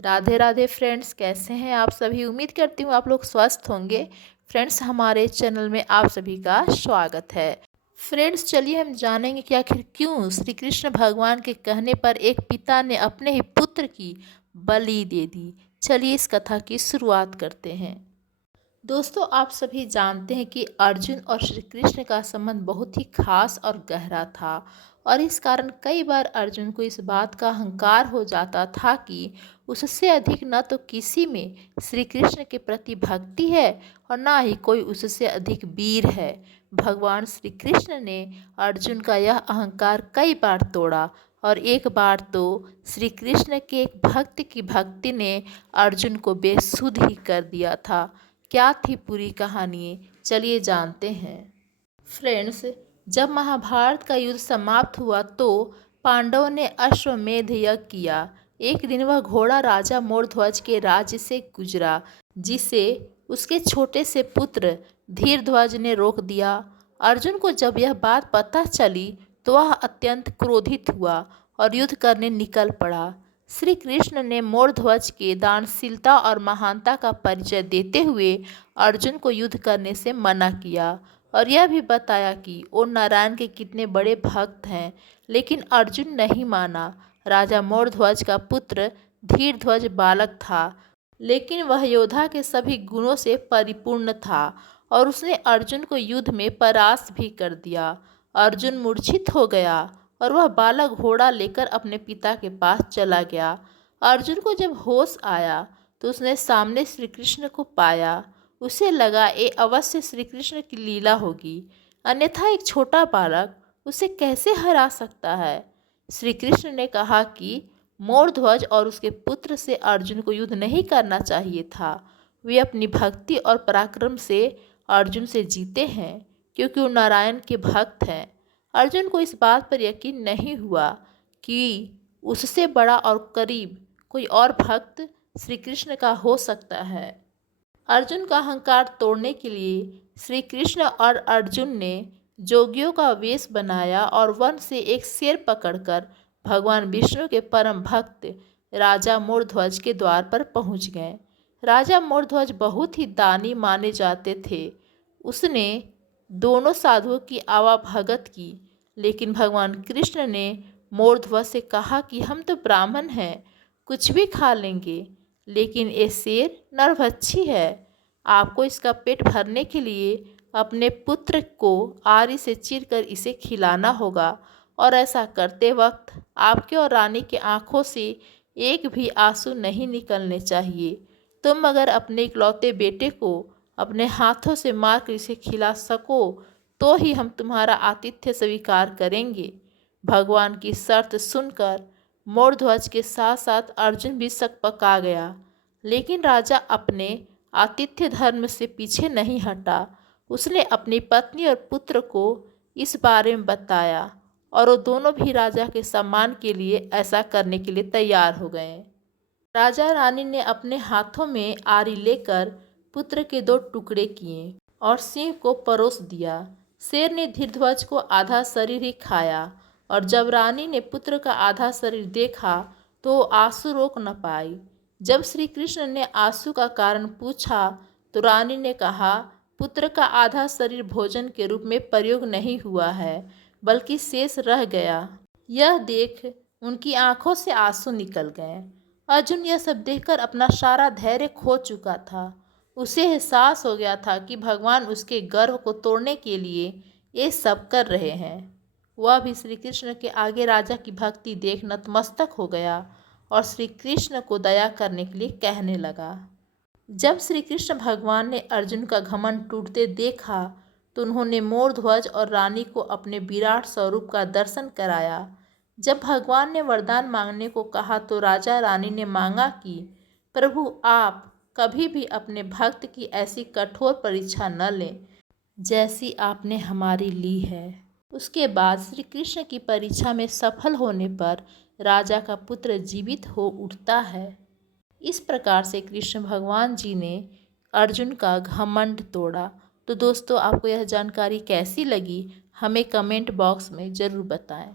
Radhe Radhe friends, कैसे हैं आप सभी। उम्मीद करती हूँ आप लोग स्वस्थ होंगे। फ्रेंड्स, हमारे चैनल में आप सभी का स्वागत है। फ्रेंड्स, चलिए हम जानेंगे कि आखिर क्यों श्री कृष्ण भगवान के कहने पर एक पिता ने अपने ही पुत्र की बलि दे दी। चलिए इस कथा की शुरुआत करते हैं। दोस्तों, आप सभी जानते हैं कि अर्जुन और श्री कृष्ण का संबंध बहुत ही खास और गहरा था और इस कारण कई बार अर्जुन को इस बात का अहंकार हो जाता था कि उससे अधिक न तो किसी में श्री कृष्ण के प्रति भक्ति है और ना ही कोई उससे अधिक वीर है। भगवान श्री कृष्ण ने अर्जुन का यह अहंकार कई बार तोड़ा और एक बार तो श्री कृष्ण के एक भक्त की भक्ति ने अर्जुन को बेसुध ही कर दिया था। क्या थी पूरी कहानी, चलिए जानते हैं। फ्रेंड्स, जब महाभारत का युद्ध समाप्त हुआ तो पांडवों ने अश्वमेध यज्ञ किया। एक दिन वह घोड़ा राजा मोरध्वज के राज्य से गुजरा, जिसे उसके छोटे से पुत्र धीरध्वज ने रोक दिया। अर्जुन को जब यह बात पता चली तो वह अत्यंत क्रोधित हुआ और युद्ध करने निकल पड़ा। श्री कृष्ण ने मोरध्वज के दानशीलता और महानता का परिचय देते हुए अर्जुन को युद्ध करने से मना किया और यह भी बताया कि वो नारायण के कितने बड़े भक्त हैं, लेकिन अर्जुन नहीं माना। राजा मोरध्वज का पुत्र धीरध्वज बालक था, लेकिन वह योद्धा के सभी गुणों से परिपूर्ण था और उसने अर्जुन को युद्ध में परास्त भी कर दिया। अर्जुन मूर्छित हो गया और वह बालक घोड़ा लेकर अपने पिता के पास चला गया। अर्जुन को जब होश आया तो उसने सामने श्री कृष्ण को पाया। उसे लगा ये अवश्य श्री कृष्ण की लीला होगी, अन्यथा एक छोटा बालक उसे कैसे हरा सकता है। श्री कृष्ण ने कहा कि मोरध्वज और उसके पुत्र से अर्जुन को युद्ध नहीं करना चाहिए था। वे अपनी भक्ति और पराक्रम से अर्जुन से जीते हैं, क्योंकि वो नारायण के भक्त हैं। अर्जुन को इस बात पर यकीन नहीं हुआ कि उससे बड़ा और करीब कोई और भक्त श्री कृष्ण का हो सकता है। अर्जुन का अहंकार तोड़ने के लिए श्री कृष्ण और अर्जुन ने जोगियों का वेश बनाया और वन से एक शेर पकड़कर भगवान विष्णु के परम भक्त राजा मोरध्वज के द्वार पर पहुंच गए। राजा मोरध्वज बहुत ही दानी माने जाते थे। उसने दोनों साधुओं की आवाभगत की, लेकिन भगवान कृष्ण ने मोरध्वज से कहा कि हम तो ब्राह्मण हैं, कुछ भी खा लेंगे, लेकिन ये शेर नरभक्षी है। आपको इसका पेट भरने के लिए अपने पुत्र को आरी से चीरकर इसे खिलाना होगा और ऐसा करते वक्त आपके और रानी की आंखों से एक भी आंसू नहीं निकलने चाहिए। तुम अगर अपने इकलौते बेटे को अपने हाथों से मारकर इसे खिला सको तो ही हम तुम्हारा आतिथ्य स्वीकार करेंगे। भगवान की शर्त सुनकर मोरध्वज के साथ साथ अर्जुन भी सकपका गया, लेकिन राजा अपने आतिथ्य धर्म से पीछे नहीं हटा। उसने अपनी पत्नी और पुत्र को इस बारे में बताया और वो दोनों भी राजा के सम्मान के लिए ऐसा करने के लिए तैयार हो गए। राजा रानी ने अपने हाथों में आरी लेकर पुत्र के 2 टुकड़े किए और सिंह को परोस दिया। शेर ने धीरध्वज को आधा शरीर ही खाया और जब रानी ने पुत्र का आधा शरीर देखा तो आंसू रोक न पाई। जब श्री कृष्ण ने आंसू का कारण पूछा तो रानी ने कहा, पुत्र का आधा शरीर भोजन के रूप में प्रयोग नहीं हुआ है, बल्कि शेष रह गया। यह देख उनकी आंखों से आंसू निकल गए। अर्जुन यह सब देखकर अपना सारा धैर्य खो चुका था। उसे एहसास हो गया था कि भगवान उसके गर्व को तोड़ने के लिए ये सब कर रहे हैं। वह भी श्री कृष्ण के आगे राजा की भक्ति देख नतमस्तक हो गया और श्री कृष्ण को दया करने के लिए कहने लगा। जब श्री कृष्ण भगवान ने अर्जुन का घमंड टूटते देखा तो उन्होंने मोरध्वज और रानी को अपने विराट स्वरूप का दर्शन कराया। जब भगवान ने वरदान मांगने को कहा तो राजा रानी ने मांगा कि प्रभु, आप कभी भी अपने भक्त की ऐसी कठोर परीक्षा न लें जैसी आपने हमारी ली है। उसके बाद श्री कृष्ण की परीक्षा में सफल होने पर राजा का पुत्र जीवित हो उठता है। इस प्रकार से कृष्ण भगवान जी ने अर्जुन का घमंड तोड़ा। तो दोस्तों, आपको यह जानकारी कैसी लगी हमें कमेंट बॉक्स में ज़रूर बताएं।